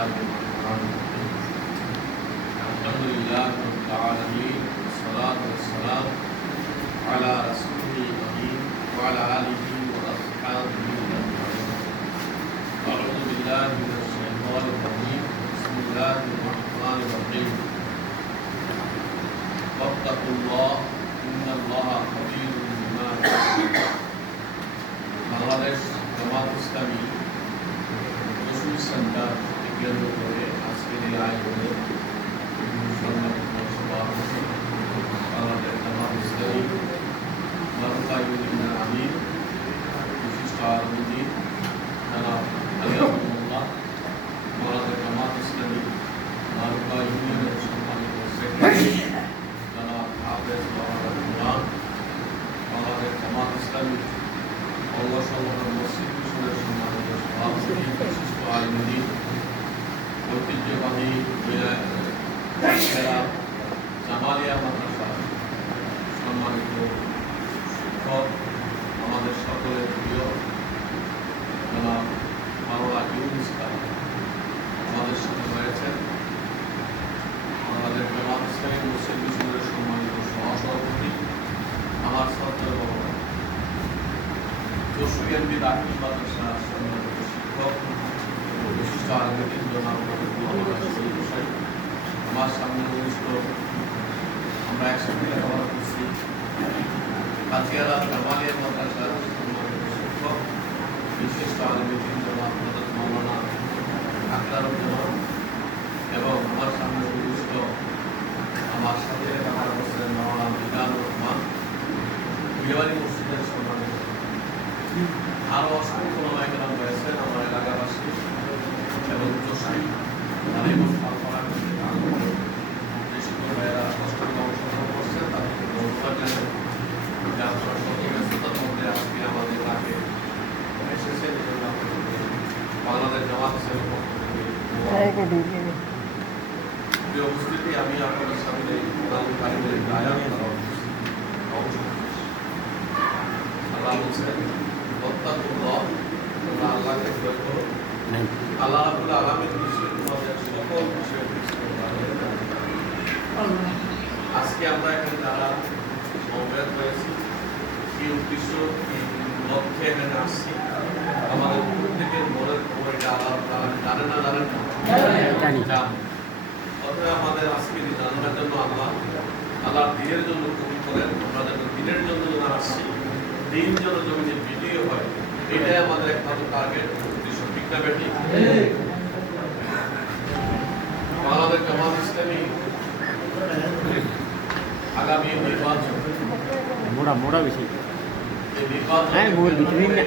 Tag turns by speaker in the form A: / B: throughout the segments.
A: الله الرحمن الرحيم الحمد لله رب العالمين والصلاة والسلام على رسوله الأمين وعلى آله وأصحابه أجمعين أعوذ بالله من الشيطان الرجيم بسم الله الرحمن الرحيم واتقوا الله إن الله خبير بما تعملون বাংলাদেশ জামাত ইসলামী রসুল সেন্টার কেন্দ্র করে আজকের এই আয়োজনে সম্মানিত সভাপতি বাংলাদেশ জামাত ইসলামী মারুফা ইউনিয়নের আমির বিশিষ্ট আলমী জনাব আলী আহমদুল্লাহ বাংলাদেশ জামাত ইসলামী মারুফা ইউনিয়নের সম্মানিত সেক্রেটারি জনাব হাফেজ মোহাম্মদ রহমান বাংলাদেশ জামাত ইসলামী অঙ্গ সংগঠন মসজিদ মিশনের সম্মানিত সভাপতি বিশিষ্ট আইনজীবী ঐতিহ্যবাহী সেরা জামালিয়া মাদ্রাসা, সম্মানিত শিক্ষক, আমাদের সকলের প্রিয় জনাব মাওলা ইউনুস আমাদের সাথে রয়েছেন আমাদের জামাত ইসলামী মসজিদ মিশনের সম্মানিত সহসভাপতি, আমার শ্রদ্ধা ভগবান জসুবিএনবি দাখিল মাদ্রাসা সম্মানিত শিক্ষক, বিশিষ্ট আলমেদিন জনাব আমার সামনে অনুষ্ঠিত আমরা একসাথে লেখাপড়া করছি। কাজিয়ারা জামালিয়া মাদ্রাসার শিক্ষক বিশিষ্ট আলমেদিন জনাব হজরত মৌলানা আখতারুজ্জামান এবং আমার সামনে অনুষ্ঠিত আমার সাথে লেখাপড়া করছেন মৌলানা মিজানুর রহমান। আরও অসংখ্য এবং সকল ভাইয়েরা কষ্টকে অংশগ্রহণ করছেন তাদেরকে ধন্যবাদ জানাই যে আপনারা শত ব্যস্ততার মধ্যে আজকে আমাদের এলাকে এসেছেন এই জন্য আপনাদেরকে বাংলাদেশ জামাত ইসলামের পক্ষ থেকে ধন্যবাদ। প্রিয় উপস্থিতি আমি আপনাদের সামনে। আল্লাহ বলছেন তোমরা আল্লাহকে ভয় করো। আল্লাহ বিষয়ে তোমাদের সকল বিষয়ে আজকে আমরা এখানে যারা সমবেত হয়েছি কি উদ্দেশ্য কি লক্ষ্যে এখানে আসছি আমাদের প্রত্যেকের মনের খবর এটা আল্লাহ রাব্বুল আলামিন জানে না জানেন না
B: জানি।
A: জান। অতএব আমাদের আজকে জানানোর জন্য আল্লাহ আল্লাহ দিনের জন্য কবি করেন আমরা যেন দিনের জন্য যেন আসছি দিন যেন জমিনে বিজয়ী হয় এটাই আমাদের একমাত্র টার্গেট উদ্দেশ্য ঠিক না বেটি বাংলাদেশ জামাত ইসলামী আগামী নির্বাচন
B: মোড়া মোড়া
A: নির্বাচন
B: হ্যাঁ, ভিতরে না।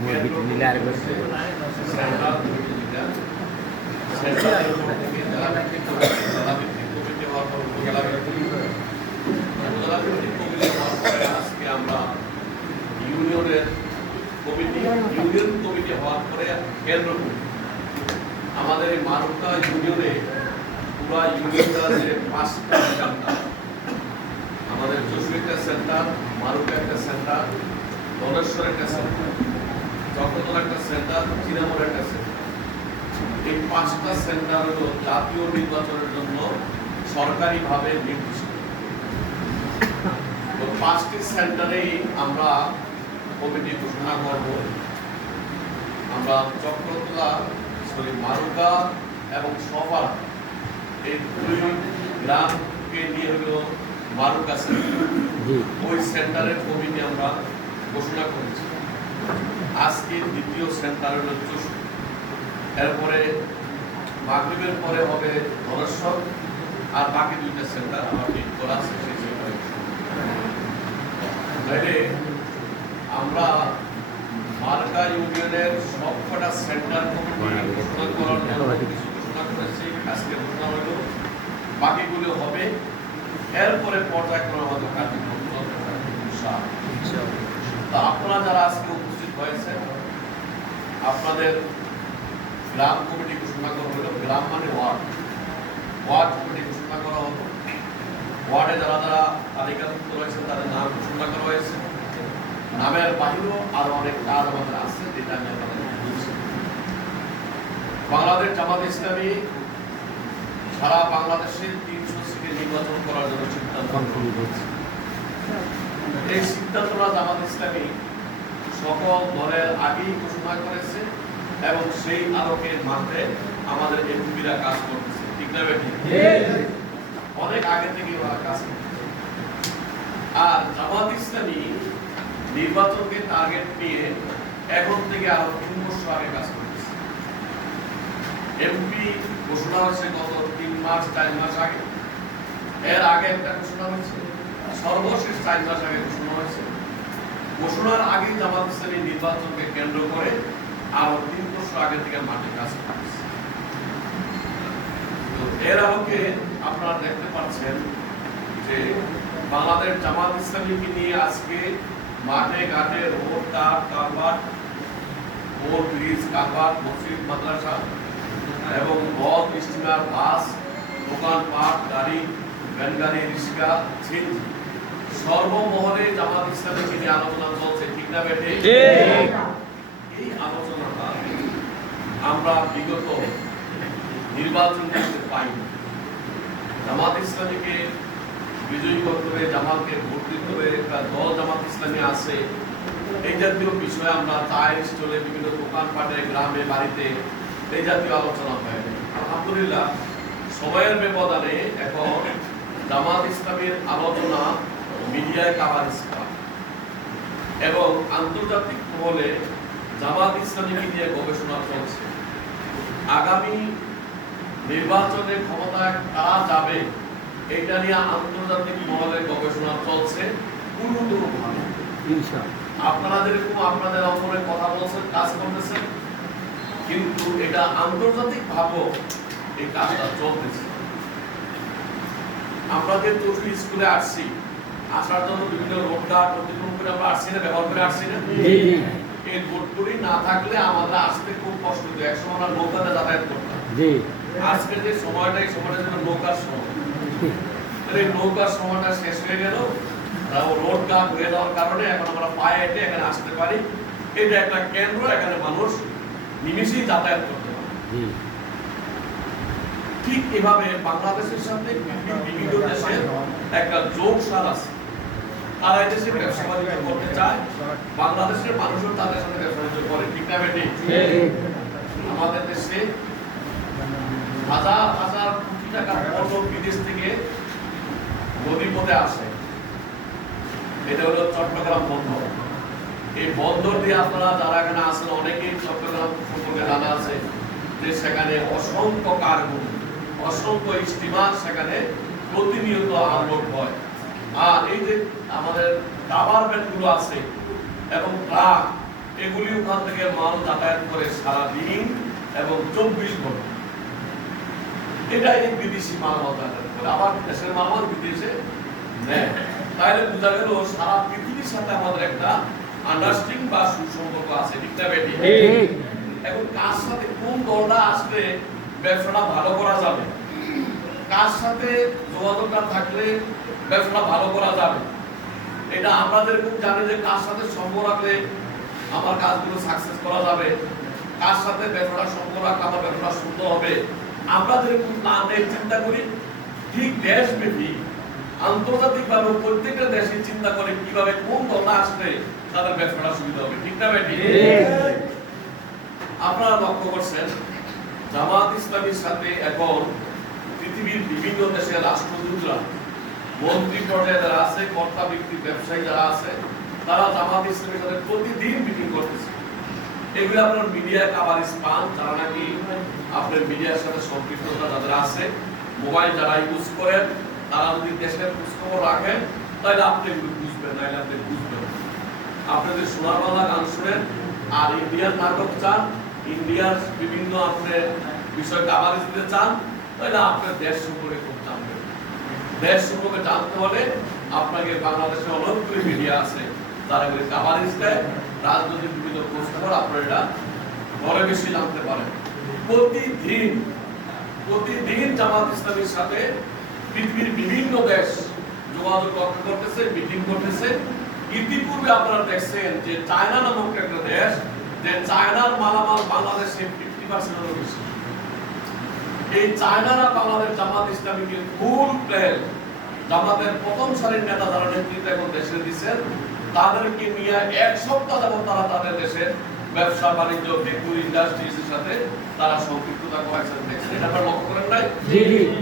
B: মোর ভিতরে নিলে আর
A: আমরা ইউনিয়নের কমিটি ইউনিয়ন কমিটি হওয়ার পরে কেন্দ্র আমাদের এই মারুকা ইউনিয়নে পুরা ইউনিয়নটা যে পাঁচটা সেন্টার আমাদের যশোর একটা সেন্টার মারুকা একটা সেন্টার ধনেশ্বর একটা সেন্টার চক্রতল একটা সেন্টার চিনামোর একটা সেন্টার এই পাঁচটা সেন্টার হলো জাতীয় নির্বাচনের জন্য সরকারিভাবে নির্দিষ্ট। তো পাঁচটি সেন্টারেই আমরা কমিটি ঘোষণা করব। আমরা চক্রতলা সরি মারুকা এবং সবার এই দুই গ্রামকে নিয়ে হলো মারুকা সেন্টার ওই সেন্টারের কমিটি আমরা ঘোষণা করেছি। আজকে দ্বিতীয় সেন্টার হলো এরপরে মাগরিবের পরে হবে ধনেশ্বর, আর বাকি দুইটা সেন্টার আমার ঠিক করা আছে, সেই সেন্টারে আমরা মার্কা ইউনিয়নের সবকটা সেন্টার ঘোষণা করার ঘোষণা করেছি, আজকে ঘোষণা হলো। বাকিগুলো হবে। এরপরে পর্যায়ক্রমে আমাদের কার্যক্রম চলতে আপনারা যারা আজকে হয়েছেন আপনাদের গ্রাম কমিটি ঘোষণা করা হলো, গ্রাম মানে ওয়ার্ড। ওয়ার্ড কমিটি ঘোষণা করা হলো। ওয়ার্ডে যারা যারা তালিকাভুক্ত রয়েছেন তাদের নাম ঘোষণা করা হয়েছে। নামের বাহিরেও আরও অনেক কাজ আমাদের আছে, যেটা আমি বাংলাদেশ জামাত ইসলামী সারা বাংলাদেশে তিনশো সিটে নির্বাচন করার জন্য সিদ্ধান্ত এই সিদ্ধান্তটা জামাত ইসলামী সকল দলের আগেই ঘোষণা করেছে এবং সেই আলোকে মাত্রে আমাদের এমপিরা কাজ করতেছে। ঠিক না বেটি? অনেক আগে থেকে ওরা কাজ করতেছে। আর জামাত ইসলামী নির্বাচনকে টার্গেট নিয়ে এখন থেকে আরও তিন বছর আগে কাজ করতেছে। এমপি ঘোষণা হয়েছে গত তিন মাস, চার মাস আগে। এর আগে একটা ঘোষণা হয়েছে। সর্বশেষ চার মাস আগে ঘোষণা হয়েছে। ঘোষণার আগে জামাত ইসলামী নির্বাচনকে কেন্দ্র করে আরও তিন বছর আগে থেকে মাঠে কাজ করতেছে। তো এর আলোকে আপনারা দেখতে পাচ্ছেন যে বাংলাদেশ জামাত ইসলামীকে নিয়ে আজকে মাঠে, ঘাটে রোড, তার কারবার ওভার ব্রিজ, কারবার, মসজিদ, মাদ্রাসা এবং বস স্টিমার, বাস দোকানপাট গাড়ি ভ্যান গাড়ি রিক্সা ছিনতাই সর্বমহলে জামাত ইসলামীকে নিয়ে আলোচনা চলছে ঠিক না বেটে এই আলোচনাটা আমরা বিগত নির্বাচন করতে পাইনি। জামাত ইসলামীকে বিজয়ী করতে হবে জামাতকে ভোট দিতে হবে একটা দল জামাত ইসলামী আছে এই জাতীয় বিষয়ে আমরা চায়ের স্টলে বিভিন্ন দোকানপাটে গ্রামে বাড়িতে এই জাতীয় আলোচনা হয়। আলহামদুলিল্লাহ সময়ের ব্যবধানে এখন জামাত ইসলামের আলোচনা মিডিয়ায় কাভারেজ করা এবং আন্তর্জাতিক মহলে জামাত ইসলামীকে নিয়ে গবেষণা চলছে। আগামী নির্বাচনে ক্ষমতায় কারা যাবে এটা নিয়ে আন্তর্জাতিক মহলে গবেষণা চলছে
B: ইনশাআল্লাহ।
A: আপনারা যেরকম আপনাদের অপরে কথা বলছেন কাজ করতেছেন কিন্তু এটা আন্তর্জাতিক ভাবেও এই কাজটা চলতেছে। আমরা যে চৌধুরী স্কুলে আসছি আসার জন্য বিভিন্ন অতিক্রম করে আমরা আসছি না ব্যবহার করে আসছি না। এই রোডগুলি না থাকলে আমাদের আসতে খুব কষ্ট হতো। একসময় আমরা নৌকাতে যাতায়াত করতাম।
B: জি।
A: আজকে যে সময়টা এই সময়টা ছিল নৌকার সময়। এই নৌকার সময়টা শেষ হয়ে গেল। রোড হয়ে যাওয়ার কারণে এখন আমরা পায়ে হেঁটে এখানে আসতে পারি। এটা একটা কেন্দ্র এখানে মানুষ নিমিশেই যাতায়াত করতে পারে। ঠিক এভাবে বাংলাদেশের সাথে বিভিন্ন- দেশের একটা যোগ সার আছে। তারা এই দেশে ব্যবসা বাণিজ্য করতে চায় বাংলাদেশের মানুষও তাদের সাথে ব্যবসা বাণিজ্য করে ঠিক না বেটি? আমাদের দেশে হাজার হাজার কোটি টাকা পণ্য বিদেশ থেকে নদীপথে আসে। এটা হলো চট্টগ্রাম বন্দর। এই বন্দর দিয়ে আপনারা যারা এখানে আছেন অনেকেই চট্টগ্রাম সম্পর্কে জানা আছে যে সেখানে অসংখ্য কার্গো অসংখ্য স্টিমার সেখানে প্রতিনিয়ত আনলোড হয়। আর এই যে আমাদের রাবার আছে এবং ট্রাক এগুলি ওখান থেকে মাল যাতায়াত করে সারা দিন এবং চব্বিশ ঘণ্টা। এটা এই বিদেশি মালামাল যাতায়াত করে। আবার দেশের মালামাল বিদেশে নেয়। তাহলে বোঝা গেল সারা পৃথিবীর সাথে আমাদের একটা আন্ডারস্ট্যান্ডিং বা সুসম্পর্ক আছে ঠিক না বেটি? এখন কার সাথে কোন দলটা আসলে ব্যবসাটা ভালো করা যাবে? কার সাথে যোগাযোগটা থাকলে ব্যবসাটা ভালো করা যাবে। এটা আমরা যেরকম জানি যে কার সাথে সম্পর্ক রাখলে আমার কাজগুলো সাকসেস করা যাবে। কার সাথে ব্যবসাটা সম্পর্ক রাখলে আমার ব্যবসাটা সুন্দর হবে। আমরা যেরকম প্ল্যানের চিন্তা করি ঠিক দেশব্যাপী আন্তর্জাতিকভাবে প্রত্যেকটা দেশে চিন্তা করে কীভাবে কোন দলটা আসলে তাদের ব্যবসাটা সুবিধা হবে। ঠিক না বেটি আপনারা লক্ষ্য করছেন জামাত ইসলামীর সাথে এখন পৃথিবীর বিভিন্ন দেশের রাষ্ট্রদূতরা মন্ত্রী পর্যায়ে যারা আছে, কর্তা ব্যক্তি, ব্যবসায়ী যারা আছে, তারা জামাত ইসলামীর সাথে প্রতিদিন মিটিং করতেছে এগুলো আপনার মিডিয়ায় কাভারেজ পান, যারা নাকি আপনার মিডিয়ার সাথে সম্পৃক্ততা যাদের আছে, মোবাইল যারা ইউজ করেন, তারা যদি দেশের খোঁজখবর রাখেন, তাহলে আপনি এগুলো বুঝবেন নাহলে আপনি বুঝবেন না। আপনি যদি সোনার বাংলা গান শুনেন, আর ইন্ডিয়ার নাটক চান, ইন্ডিয়ার বিভিন্ন আপনার বিষয় কাভারেজ দিতে চান, তাহলে আপনার দেশ সম্পর্কে দেশ জানতে হলে আপনাকে বাংলাদেশে অনেকগুলি মিডিয়া আছে তারা রাজনৈতিক বিভিন্ন এটা বেশি জানতে পারেন। প্রতিদিন প্রতিদিন জামাত ইসলামীর সাথে পৃথিবীর বিভিন্ন দেশ যোগাযোগ রক্ষা করতেছে, মিটিং করতেছে। ইতিপূর্বে আপনারা দেখছেন যে চায়না নামক একটা দেশ, যে চায়নার মালামাল বাংলাদেশে ফিফটি পার্সেন্টেরও বেশি। এই চায়নারা বাংলাদেশ জামাত ইসলামীকে ফুল প্লেন। জামাতের প্রথম সারির নেতা যারা নেতৃত্ব এখন দেশে দিচ্ছেন, তাদেরকে নিয়ে এক সপ্তাহ যাবত তারা তাদের দেশের ব্যবসা, বাণিজ্য, বেকুর ইন্ডাস্ট্রিজের সাথে তারা সম্পৃক্ততা করেছেন দেখছেন এটা লক্ষ্য করেন নাই?